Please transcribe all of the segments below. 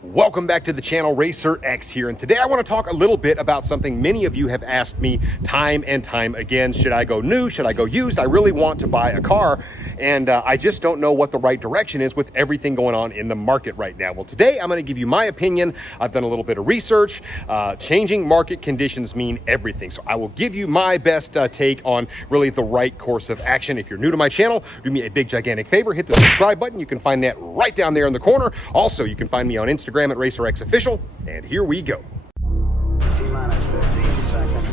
Welcome back to the channel. RacerX here, and today I want to talk a little bit about something many of you have asked me time and time again. Should I go new? Should I go used? I really want to buy a car, and I just don't know what the right direction is with everything going on in the market right now. Well, today I'm going to give you my opinion. I've done a little bit of research. Changing market conditions mean everything, so I will give you my best take on really the right course of action. If you're new to my channel, do me a big gigantic favor, hit the subscribe button. You can find that right down there in the corner. Also, you can find me on Instagram at RacerX Official, and here we go. T-minus 15 seconds.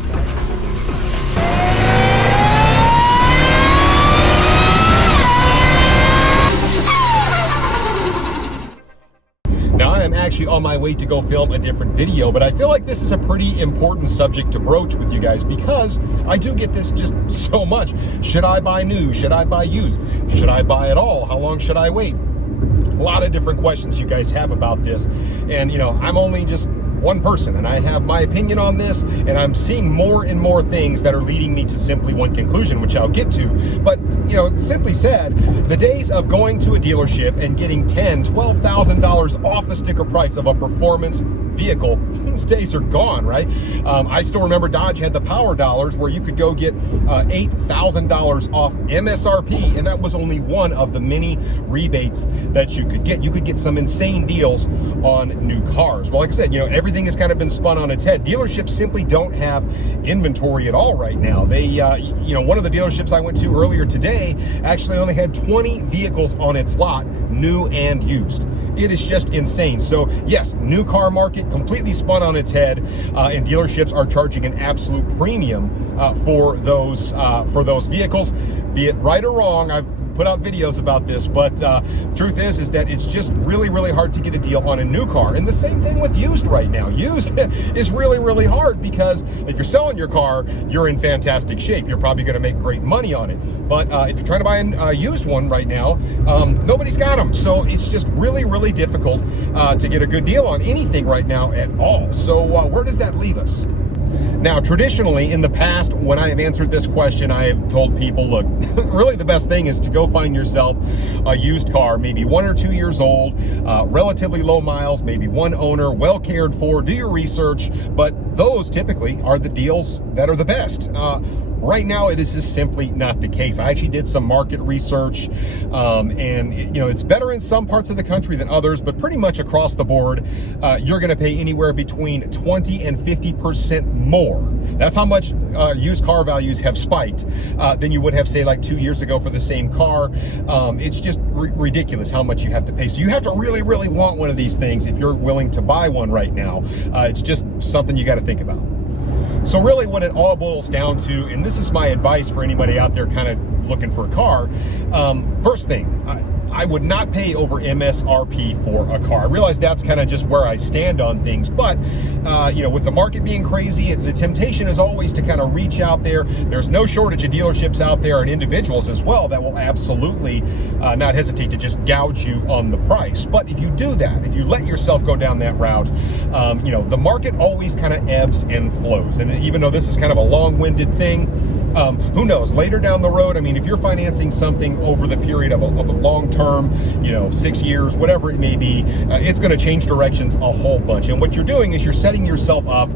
Now, I am actually on my way to go film a different video, but I feel like this is a pretty important subject to broach with you guys because I do get this just so much. Should I buy new? Should I buy used? Should I buy at all? How long should I wait? A lot of different questions you guys have about this, and I'm only just one person and I have my opinion on this, and I'm seeing more and more things that are leading me to simply one conclusion, which I'll get to. But simply said, the days of going to a dealership and getting $10,000, $12,000 off the sticker price of a performance vehicle, these days are gone, right? I still remember Dodge had the power dollars where you could go get $8,000 off MSRP, and that was only one of the many rebates that you could get. You could get some insane deals on new cars. Well, like I said, everything has kind of been spun on its head. Dealerships simply don't have inventory at all right now. They, one of the dealerships I went to earlier today actually only had 20 vehicles on its lot, new and used. It is just insane. So yes, new car market completely spun on its head, and dealerships are charging an absolute premium for those vehicles. Be it right or wrong, I've put out videos about this, but truth is that it's just really, really hard to get a deal on a new car. And the same thing with used right now. Used is really, really hard because if you're selling your car, you're in fantastic shape. You're probably going to make great money on it. But if you're trying to buy a used one right now, nobody's got them. So it's just really, really difficult to get a good deal on anything right now at all. So where does that leave us? Now, traditionally, in the past, when I have answered this question, I have told people, look, really the best thing is to go find yourself a used car, maybe 1 or 2 years old, relatively low miles, maybe one owner, well cared for, do your research, but those typically are the deals that are the best. Right now, it is just simply not the case. I actually did some market research, and it's better in some parts of the country than others, but pretty much across the board, you're going to pay anywhere between 20 and 50% more. That's how much used car values have spiked than you would have, say, like 2 years ago for the same car. It's just ridiculous how much you have to pay. So you have to really, really want one of these things if you're willing to buy one right now. It's just something you got to think about. So really what it all boils down to, and this is my advice for anybody out there kind of looking for a car, first thing, I would not pay over MSRP for a car. I realize that's kind of just where I stand on things, but with the market being crazy, the temptation is always to kind of reach out there. There's no shortage of dealerships out there and individuals as well that will absolutely not hesitate to just gouge you on the price. But if you do that, if you let yourself go down that route, the market always kind of ebbs and flows. And even though this is kind of a long-winded thing, who knows, later down the road, I mean, if you're financing something over the period of a long term, 6 years, whatever it may be, it's going to change directions a whole bunch. And what you're doing is you're setting yourself up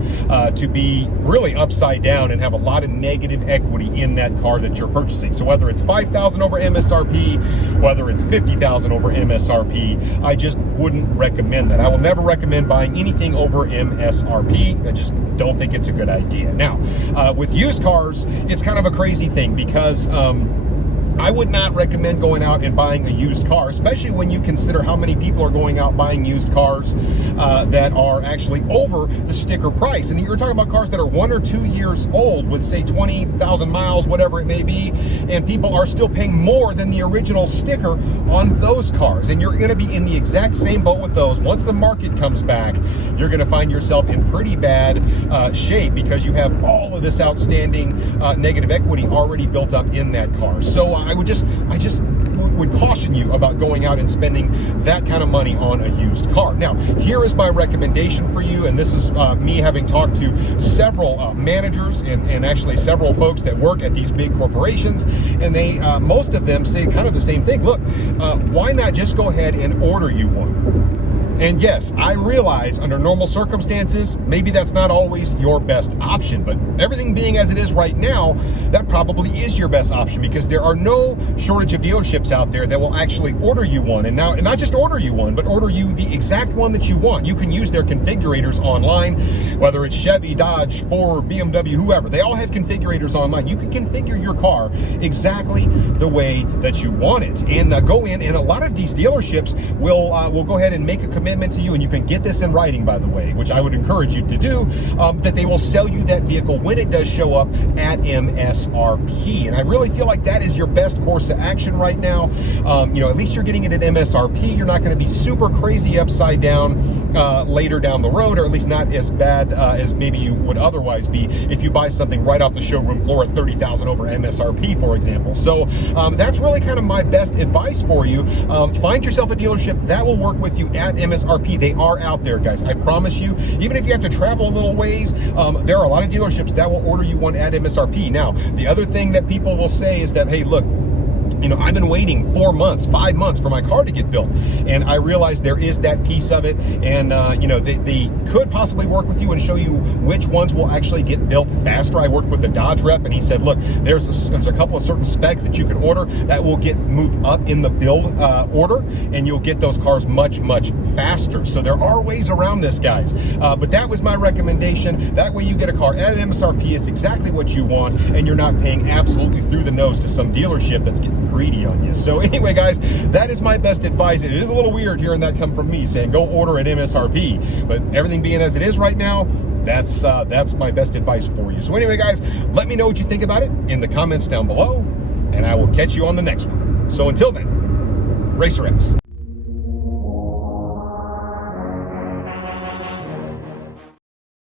to be really upside down and have a lot of negative equity in that car that you're purchasing. So whether it's $5,000 over MSRP, whether it's $50,000 over MSRP, I just wouldn't recommend that. I will never recommend buying anything over MSRP. I just don't think it's a good idea. Now, with used cars, it's kind of a crazy thing because I would not recommend going out and buying a used car, especially when you consider how many people are going out buying used cars that are actually over the sticker price. And you're talking about cars that are 1 or 2 years old with, say, 20,000 miles, whatever it may be, and people are still paying more than the original sticker on those cars. And you're going to be in the exact same boat with those. Once the market comes back, you're going to find yourself in pretty bad shape because you have all of this outstanding negative equity already built up in that car. So I just would caution you about going out and spending that kind of money on a used car. Now, here is my recommendation for you, and this is me having talked to several managers and actually several folks that work at these big corporations, and they most of them say kind of the same thing. Look, why not just go ahead and order you one? And yes, I realize under normal circumstances, maybe that's not always your best option, but everything being as it is right now, that probably is your best option, because there are no shortage of dealerships out there that will actually order you one. And not just order you one, but order you the exact one that you want. You can use their configurators online, whether it's Chevy, Dodge, Ford, BMW, whoever. They all have configurators online. You can configure your car exactly the way that you want it, and go in, and a lot of these dealerships will go ahead and make a commitment to you, and you can get this in writing, by the way, which I would encourage you to do, that they will sell you that vehicle when it does show up at MSRP. And I really feel like that is your best course of action right now. At least you're getting it at MSRP. You're not going to be super crazy upside down later down the road, or at least not as bad as maybe you would otherwise be if you buy something right off the showroom floor at $30,000 over MSRP, for example. So that's really kind of my best advice for you. Find yourself a dealership that will work with you at MSRP. They are out there, guys. I promise you. Even if you have to travel a little ways, there are a lot of dealerships that will order you one at MSRP. Now, the other thing that people will say is that, hey, look, I've been waiting 4 months, 5 months for my car to get built. And I realize there is that piece of it. And, they could possibly work with you and show you which ones will actually get built faster. I worked with a Dodge rep, and he said, look, there's a couple of certain specs that you can order that will get moved up in the build order, and you'll get those cars much, much faster. So there are ways around this, guys. But that was my recommendation. That way you get a car at an MSRP. It's exactly what you want, and you're not paying absolutely through the nose to some dealership that's getting greedy on you. So anyway, guys, that is my best advice. It is a little weird hearing that come from me, saying go order at MSRP, but everything being as it is right now, that's my best advice for you. So anyway, guys, let me know what you think about it in the comments down below, and I will catch you on the next one. So until then, RacerX.